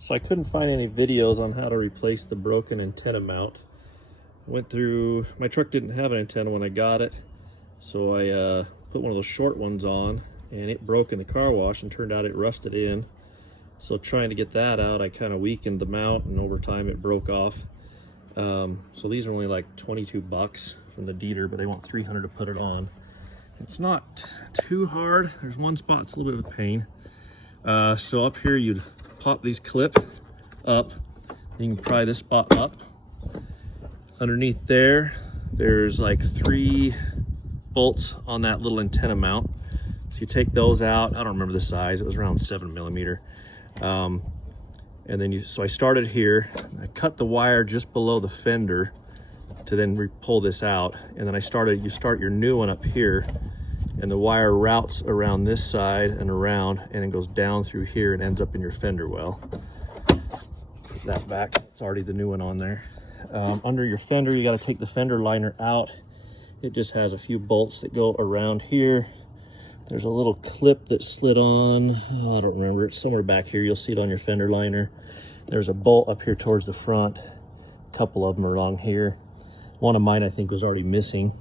So I couldn't find any videos on how to replace the broken antenna mount. Went through, my truck didn't have an antenna when I got it, so I put one of those short ones on, and it broke in the car wash, and turned out it rusted in. So trying to get that out, I kind of weakened the mount, and over time it broke off. So these are only like 22 bucks from the dealer, but they want 300 to put it on. It's not too hard. There's one spot that's a little bit of a pain. So up here you'd pop these clips up. You can pry this spot up. Underneath there, there's like 3 bolts on that little antenna mount. So you take those out. I don't remember the size. It was around 7mm. And then so I started here. I cut the wire just below the fender to then pull this out. And then you start your new one up here, and the wire routes around this side and around, and then goes down through here and ends up in your fender well. Put that back. It's already the new one on there. Under your fender, you got to take the fender liner out. It just has a few bolts that go around here. There's a little clip that slid on. Oh, I don't remember. It's somewhere back here. You'll see it on your fender liner. There's a bolt up here towards the front. A couple of them are along here. One of mine, I think, was already missing.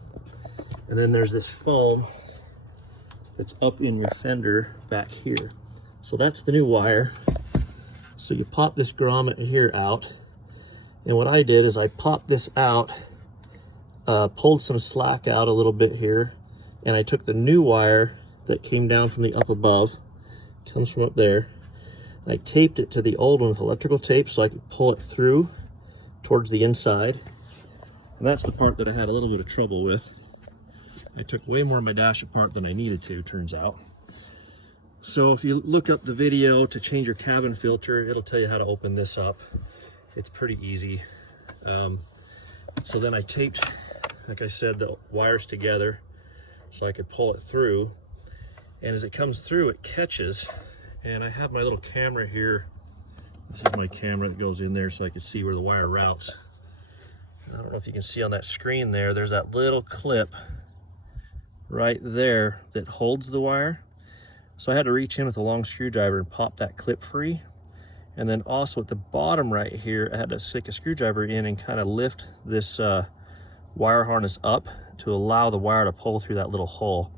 And then there's this foam that's up in your fender back here. So that's the new wire. So you pop this grommet here out. And what I did is I popped this out, pulled some slack out a little bit here, and I took the new wire that came down from the up above, comes from up there, and I taped it to the old one with electrical tape so I could pull it through towards the inside. And that's the part that I had a little bit of trouble with. I took way more of my dash apart than I needed to, turns out. So if you look up the video to change your cabin filter, it'll tell you how to open this up. It's pretty easy. So then I taped, like I said, the wires together so I could pull it through. And as it comes through, it catches. And I have my little camera here. This is my camera that goes in there so I can see where the wire routes. I don't know if you can see on that screen there, there's that little clip right there that holds the wire. So I had to reach in with a long screwdriver and pop that clip free. And then also at the bottom right here, I had to stick a screwdriver in and kind of lift this wire harness up to allow the wire to pull through that little hole.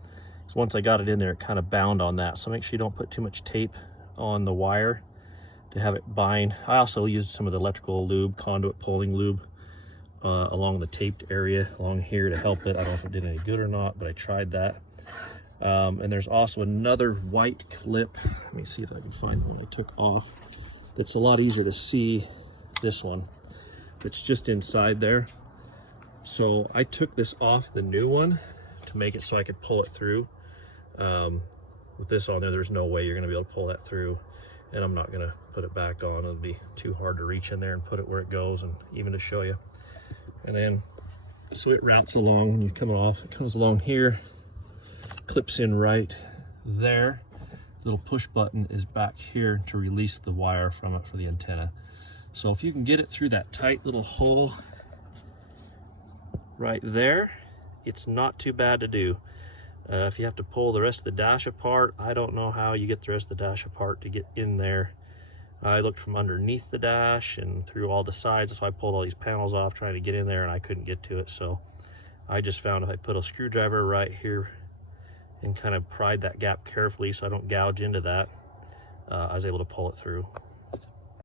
So once I got it in there, it kind of bound on that. So make sure you don't put too much tape on the wire to have it bind. I also used some of the electrical lube, conduit pulling lube, along the taped area along here to help it. I don't know if it did any good or not, but I tried that. And there's also another white clip. Let me see if I can find one I took off. It's a lot easier to see, this one. It's just inside there. So I took this off the new one to make it so I could pull it through. With this on there, there's no way you're gonna be able to pull that through. And I'm not gonna put it back on. It'll be too hard to reach in there and put it where it goes, and even to show you. And then, so it routes along when you come off. It comes along here, clips in right there. Little push button is back here to release the wire from it for the antenna. So if you can get it through that tight little hole right there, it's not too bad to do. If you have to pull the rest of the dash apart, I don't know how you get the rest of the dash apart to get in there. I looked from underneath the dash and through all the sides, so I pulled all these panels off trying to get in there, and I couldn't get to it. So I just found if I put a screwdriver right here and kind of pried that gap carefully so I don't gouge into that, I was able to pull it through.